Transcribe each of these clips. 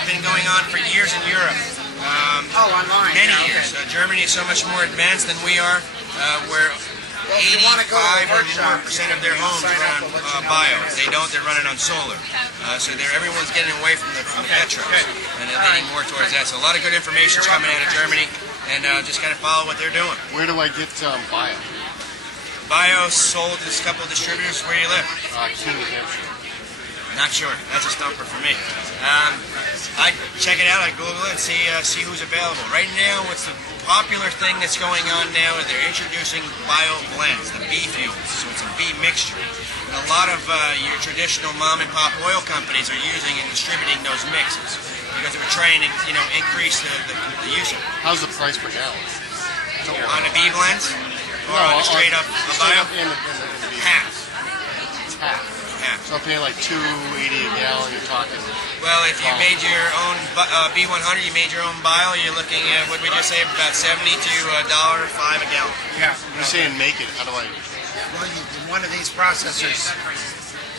has been going on for years in Europe. Online. Many years. Germany is so much more advanced than we are. Where 85 or more % of their homes run on bio. They don't, they're running on solar. So everyone's getting away from the petro and they're leaning more towards that. So a lot of good information is coming out of Germany, and just kind of follow what they're doing. Where do I get bio? Bio sold to a couple of distributors. Where do you live? New Hampshire. Not sure. That's a stumper for me. I check it out. I Google it and see who's available. Right now, what's the popular thing that's going on now is they're introducing bio blends, the B fuels. So it's a B mixture. And a lot of your traditional mom and pop oil companies are using and distributing those mixes because they were trying to increase the use of it. How's the price per gallon? On the B blends? Or on the straight up bio? Half. It's half. So I'm paying like $2.80 a gallon, you're talking. Well, if you made your own B100, you made your own bio, you're looking at, what we just say, about $70 to $1.05 a gallon. Yeah. You're saying make it, how do I? Well, one of these processors,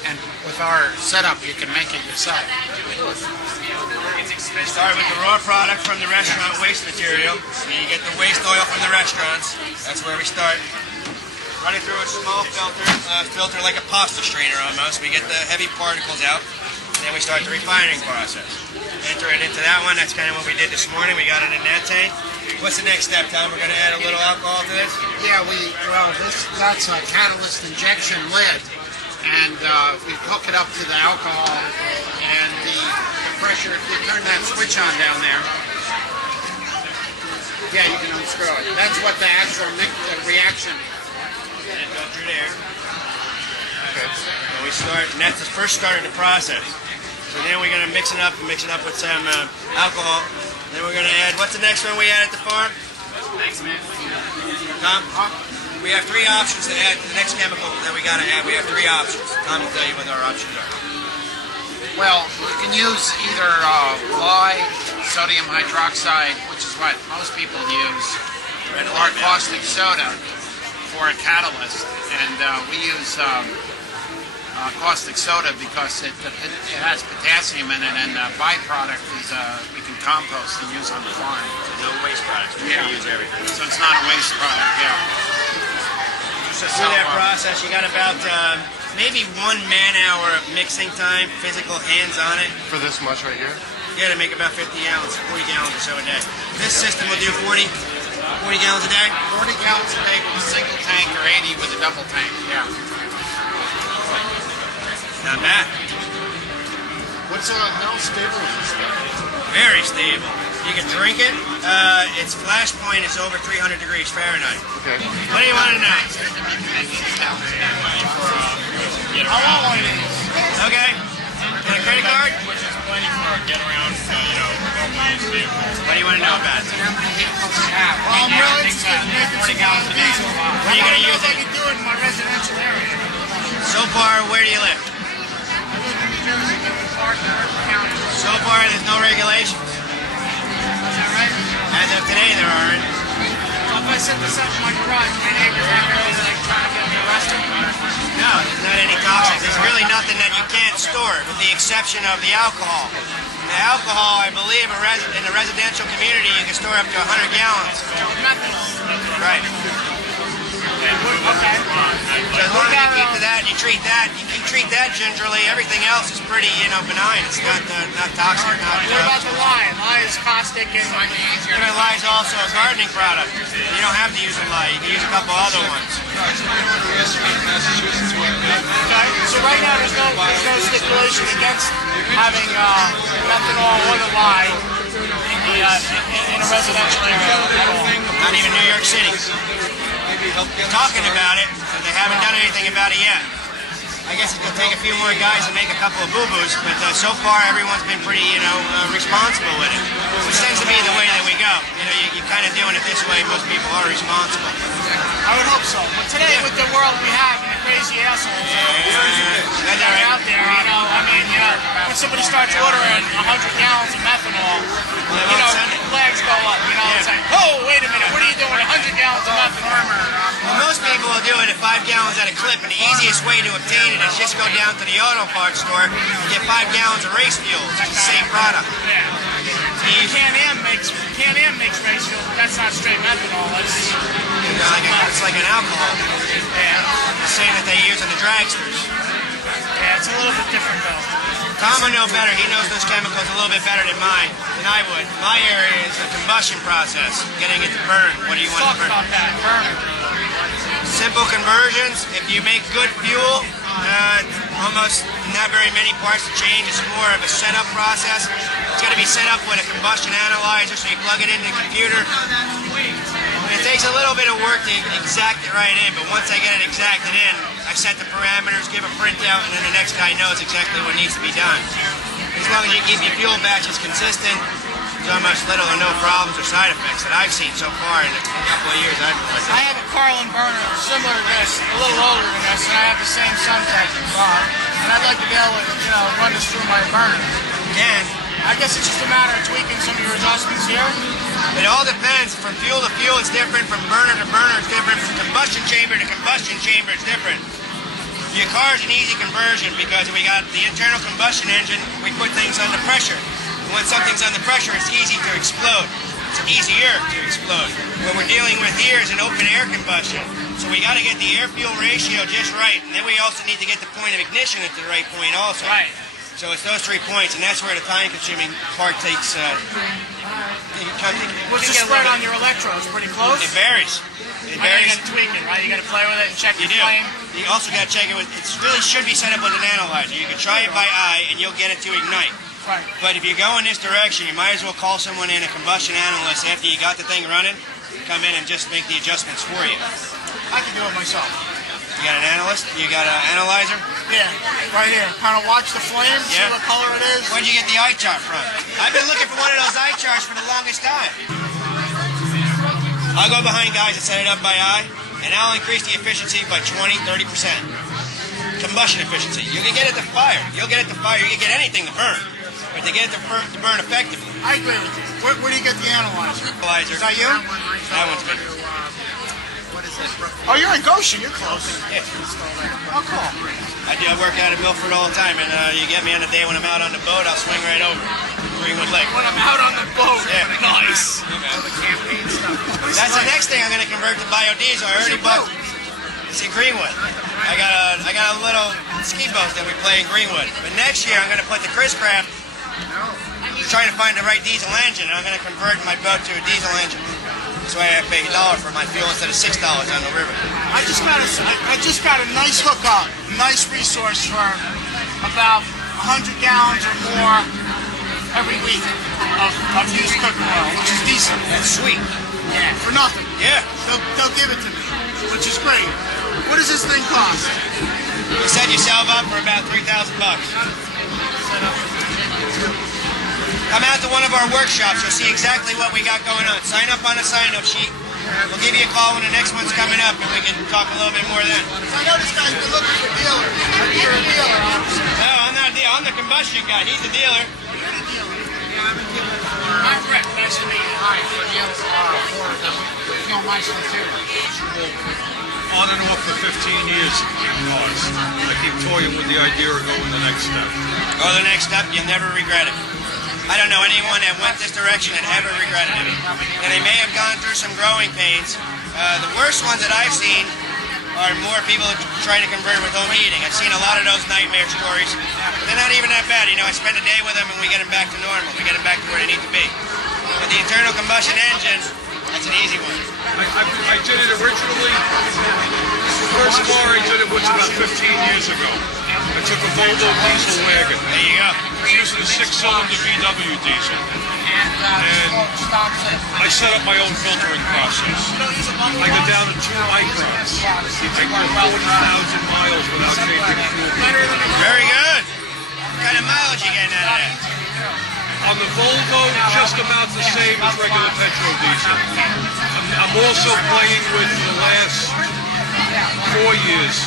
and with our setup, you can make it yourself. We start with the raw product from the restaurant waste material. So you get the waste oil from the restaurants. That's where we start. Running through a small filter like a pasta strainer almost. We get the heavy particles out, and then we start the refining process. Enter it into that one. That's kind of what we did this morning. We got it in that tank. What's the next step, Tom? We're going to add a little alcohol to this? Yeah, that's a catalyst injection lid, and we hook it up to the alcohol, and the pressure, you turn that switch on down there. Yeah, you can unscrew it. That's what the actual reaction. And go through there. Okay. And we start, and that's the first start of the process. So then we're going to mix it up with some alcohol. Then we're going to add, what's the next one we add at the farm? Thanks, man. Tom? We have 3 options to add to the next chemical that we got to add. We have 3 options. Tom will tell you what our options are. Well, you can use either lye, sodium hydroxide, which is what most people use, or caustic soda for a catalyst, and we use caustic soda because it has potassium in it, and the byproduct is we can compost and use on the farm. So no waste products. We use everything. So it's not a waste product. Yeah. So through that process, you got about maybe 1 man-hour of mixing time, physical hands on it. For this much right here? Yeah, to make about 40 gallons or so a day. This system will do 40 gallons a day? 40 gallons a day with a single tank, or 80 with a double tank. Yeah. Not bad. How stable is this stuff? Very stable. You can drink it. Its flash point is over 300 degrees Fahrenheit. Okay. What do you want to know? How long it is? Okay. Got a credit card? Which is plenty for a get-around, normal use vehicle. What do you want to know about it? Well, I'm really interested in making 40 gallons of diesel. What are you going to use it? I can do it in my residential area. So far, where do you live? I live in New Jersey, Newton Park, Herbert County. So far, there's no regulations. Is that right? As of today, there aren't. So if I set this up in my garage, my neighbor's not going to be like trying to get me arrested. No, there's not any toxics. There's really nothing that you can't store, with the exception of the alcohol. The alcohol, I believe, in the residential community, you can store up to 100 gallons. Right. Okay. So as long as you keep to that, you treat that gingerly, everything else is pretty, benign. It's not toxic. What about the lye? Lye is caustic and Lye is also a gardening product. You don't have to use a lye. You can use a couple other ones. Okay. So right now there's no stipulation against having methanol or the lye in a residential area at all. Not even New York City. Talking about it, but they haven't done anything about it yet. I guess it's going to take a few more guys to make a couple of boo-boos, but so far everyone's been pretty, responsible with it. Which tends to be the way that we go. You're kind of doing it this way, most people are responsible. I would hope so. But today, with the world we have and the crazy assholes that are out there, when somebody starts ordering 100 gallons of methanol, flags go up. It's like, oh, wait a minute, what are you doing? 100 gallons of methanol? Well, most people will do it at 5 gallons at a clip, and the easiest way to obtain it is just go down to the auto parts store and get 5 gallons of race fuel. It's the same product. Can-Am makes race fuel, but that's not straight methanol. It's like an alcohol. Yeah. The same that they use in the dragsters. Yeah, it's a little bit different though. Tom will know better. He knows those chemicals a little bit better than I would. My area is the combustion process, getting it to burn. What do you want Talk to burn? about that. Burner. Simple conversions. If you make good fuel, almost not very many parts to change. It's more of a setup process. It's got to be set up with a combustion analyzer, so you plug it into the computer. And it takes a little bit of work to exact it right in, but once I get it exacted in, I set the parameters, give a printout, and then the next guy knows exactly what needs to be done. As long as you keep your fuel batches consistent, there's almost little or no problems or side effects that I've seen so far in a couple of years. I have a Carlin burner similar to this, a little older than this, and I have the same Suntech bar. And I'd like to be able to, run this through my burner. And I guess it's just a matter of tweaking some of your adjustments here. it all depends. From fuel to fuel, it's different. From burner to burner, it's different. From combustion chamber to combustion chamber, it's different. Your car is an easy conversion because we got the internal combustion engine. We put things under pressure. And when something's under pressure, it's easy to explode. It's easier to explode. What we're dealing with here is an open air combustion. So we got to get the air-fuel ratio just right. And then we also need to get the point of ignition at the right point also. Right. So it's those 3 points, and that's where the time-consuming part takes. What's the spread on your electrodes? Pretty close? It varies. It You varies. got to tweak it, right? You got to play with it and check You the do. flame. You also got to check it with. It really should be set up with an analyzer. You can try it by eye, and you'll get it to ignite. Right. But if you go in this direction, you might as well call someone in, a combustion analyst, after you got the thing running, come in and just make the adjustments for you. I can do it myself. You got an analyst? You got an analyzer? Yeah, right here. Kind of watch the flames, see Yeah. what color it is. Where'd you get the eye chart from? I've been looking for one of those eye charts for the longest time. I'll go behind guys that set it up by eye, and I'll increase the efficiency by 20–30%. Combustion efficiency. You can get it to fire. You'll get it to fire. You can get anything to burn. But to get it to burn effectively. I agree with you. Where do you get the analyzer? Analyzer. Is that you? That one's me. Oh, you're in Goshen. You're close. Yeah. Oh, cool. I work out of Milford all the time, and you get me on the day when I'm out on the boat, I'll swing right over. Greenwood Lake. When I'm out on the boat. Yeah. Nice. That's the next thing I'm going to convert to biodiesel. I already bought. It's in Greenwood. I got a little ski boat that we play in Greenwood. But next year I'm going to put the Chris Craft, trying to find the right diesel engine, and I'm going to convert my boat to a diesel engine. That's why I pay $1 for my fuel instead of $6 on the river. I just got a nice hookup, nice resource for about 100 gallons or more every week of used cooking oil, which is decent. That's sweet. Yeah. For nothing. Yeah. They'll give it to me, which is great. What does this thing cost? You set yourself up for about $3,000. Come out to one of our workshops. You'll see exactly what we got going on. Sign up on a sign-up sheet. We'll give you a call when the next one's coming up, and we can talk a little bit more then. I know this guy's been looking for dealers. You're a dealer, obviously. No, I'm not a dealer. I'm the combustion guy. He's the dealer. You're the dealer. Yeah, I'm a dealer. I'm Rick. Nice to meet you. Hi. For deals for fuel myself too. On and off for 15 years in cars. I keep toying with the idea of going the next step. Go the next step. You'll never regret it. I don't know anyone that went this direction and ever regretted it. And they may have gone through some growing pains. The worst ones that I've seen are more people trying to convert with home heating. I've seen a lot of those nightmare stories. They're not even that bad. I spend a day with them and we get them back to normal. We get them back to where they need to be. But the internal combustion engine, that's an easy one. I did it originally. The first car I did it was about 15 years ago. I took a Volvo diesel wagon. There you go. I was using a 6-cylinder VW diesel. And I set up my own filtering process. I go down to 2 microns. I go 40,000 miles without changing fuel. Very good. What kind of mileage you getting out of that? On the Volvo, just about the same as regular petrol diesel. I'm also playing with, for the last 4 years,